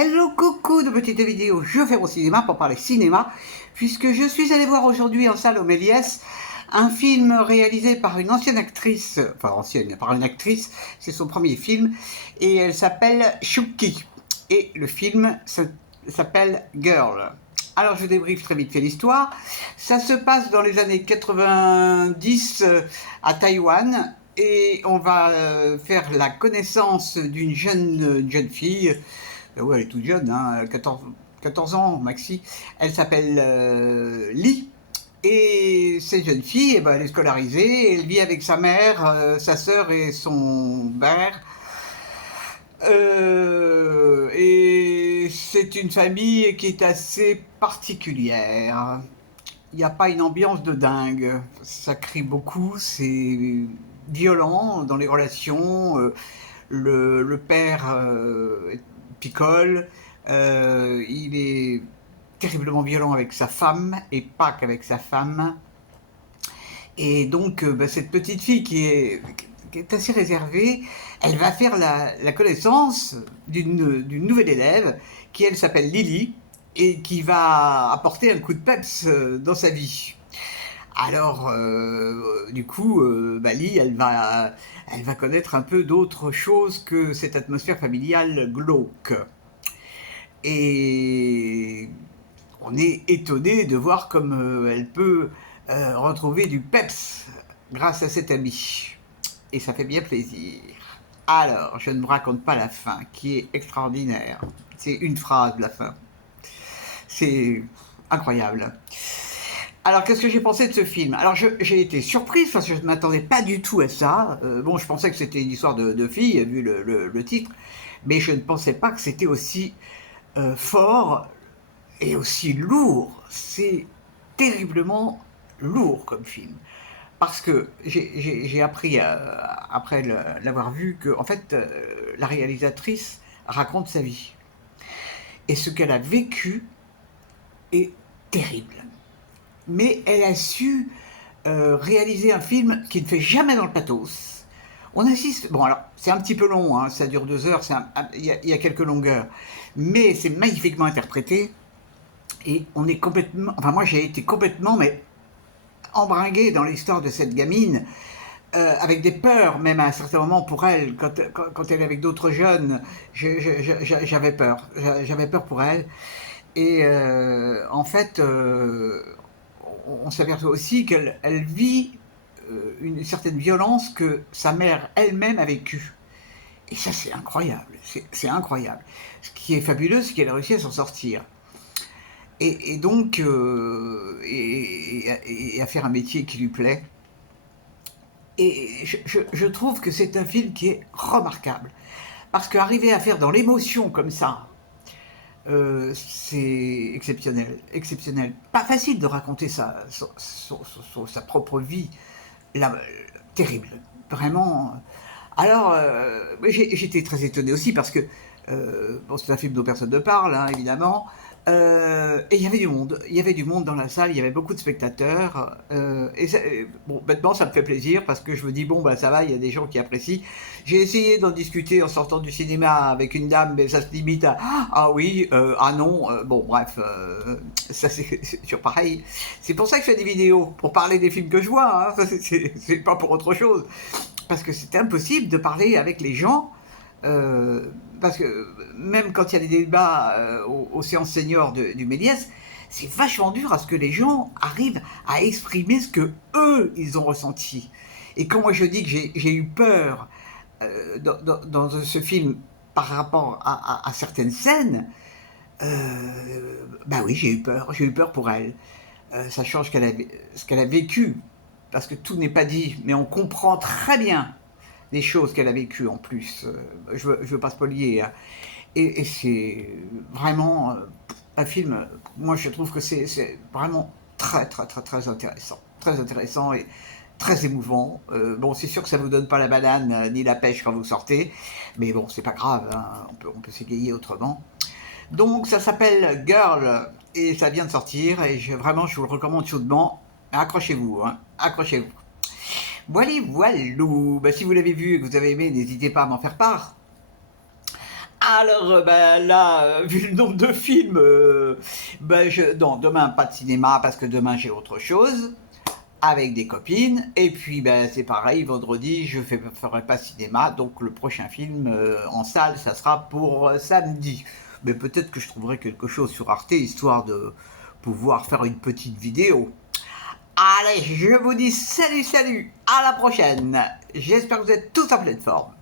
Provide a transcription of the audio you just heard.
Hello, coucou de petites vidéos, je fais au cinéma pour parler cinéma, puisque je suis allé voir aujourd'hui en salle au Méliès un film réalisé par une ancienne actrice, enfin ancienne, par une actrice, c'est son premier film, et elle s'appelle Chouki. Et le film s'appelle Girl. Alors je débriefe très vite fait l'histoire. Ça se passe dans les années 90 à Taïwan, et on va faire la connaissance d'une jeune fille. Ouais, elle est toute jeune, hein, 14 ans maxi. Elle s'appelle Lee. Et cette jeune fille, eh ben, elle est scolarisée, elle vit avec sa mère, sa sœur et son père. Et c'est une famille qui est assez particulière. Il n'y a pas une ambiance de dingue. Ça crie beaucoup, c'est violent dans les relations. Le père picole, il est terriblement violent avec sa femme, et pas qu'avec sa femme. Et donc, cette petite fille qui est assez réservée, elle va faire la connaissance d'une nouvelle élève qui, elle, s'appelle Lily, et qui va apporter un coup de peps dans sa vie. Alors, du coup, Bali, elle va connaître un peu d'autres choses que cette atmosphère familiale glauque. Et on est étonné de voir comme elle peut retrouver du peps grâce à cet ami. Et ça fait bien plaisir. Alors, je ne vous raconte pas la fin, qui est extraordinaire. C'est une phrase, la fin. C'est incroyable. Alors, qu'est-ce que j'ai pensé de ce film? Alors, j'ai été surprise parce que je ne m'attendais pas du tout à ça. Bon, je pensais que c'était une histoire de fille, vu le titre, mais je ne pensais pas que c'était aussi fort et aussi lourd. C'est terriblement lourd comme film. Parce que j'ai appris, après l'avoir vu, que en fait, la réalisatrice raconte sa vie. Et ce qu'elle a vécu est terrible. Mais elle a su réaliser un film qui ne fait jamais dans le pathos. On assiste, bon alors c'est un petit peu long, hein, ça dure 2 heures, il y a quelques longueurs, mais c'est magnifiquement interprété, et on est complètement, enfin moi j'ai été complètement mais embringué dans l'histoire de cette gamine, avec des peurs même à un certain moment pour elle, quand elle est avec d'autres jeunes, j'avais peur pour elle, et en fait on s'aperçoit aussi qu'elle vit une certaine violence que sa mère elle-même a vécue. Et ça, c'est incroyable. C'est incroyable. Ce qui est fabuleux, c'est qu'elle a réussi à s'en sortir. Et donc, et à faire un métier qui lui plaît. Et je trouve que c'est un film qui est remarquable. Parce qu'arriver à faire dans l'émotion comme ça, c'est exceptionnel, exceptionnel. Pas facile de raconter sa propre vie, là, terrible, vraiment. Alors, j'étais très étonné aussi parce que, bon, c'est un film dont personne ne parle, hein, évidemment, et il y avait du monde dans la salle, il y avait beaucoup de spectateurs, bon, bêtement, ça me fait plaisir parce que je me dis, bon, bah ça va, il y a des gens qui apprécient. J'ai essayé d'en discuter en sortant du cinéma avec une dame, mais ça se limite à, ah oui, ah non, bon, bref, ça c'est toujours pareil. C'est pour ça que je fais des vidéos, pour parler des films que je vois, hein, c'est pas pour autre chose. Parce que c'est impossible de parler avec les gens, parce que même quand il y a des débats aux séances seniors du Méliès, c'est vachement dur à ce que les gens arrivent à exprimer ce que eux ils ont ressenti. Et quand moi je dis que j'ai eu peur dans ce film par rapport à certaines scènes, bah oui, j'ai eu peur pour elle, sachant ce qu'elle a vécu, parce que tout n'est pas dit, mais on comprend très bien des choses qu'elle a vécues en plus. Je veux pas spoiler, hein. Et c'est vraiment un film, moi je trouve que c'est vraiment très intéressant. Très intéressant et très émouvant. Bon, c'est sûr que ça vous donne pas la banane ni la pêche quand vous sortez, mais bon, c'est pas grave, hein, on peut s'égayer autrement. Donc ça s'appelle Girl, et ça vient de sortir, et vraiment je vous le recommande chaudement. Accrochez-vous, hein, accrochez-vous. Voilà, voilou. Bah, si vous l'avez vu et que vous avez aimé, n'hésitez pas à m'en faire part. Alors, ben, là, vu le nombre de films, ben, non, demain, pas de cinéma, parce que demain, j'ai autre chose, avec des copines. Et puis, ben, c'est pareil, vendredi, je ne ferai pas cinéma, donc le prochain film en salle, ça sera pour samedi. Mais peut-être que je trouverai quelque chose sur Arte, histoire de pouvoir faire une petite vidéo. Allez, je vous dis salut, salut, à la prochaine. J'espère que vous êtes tous en pleine forme.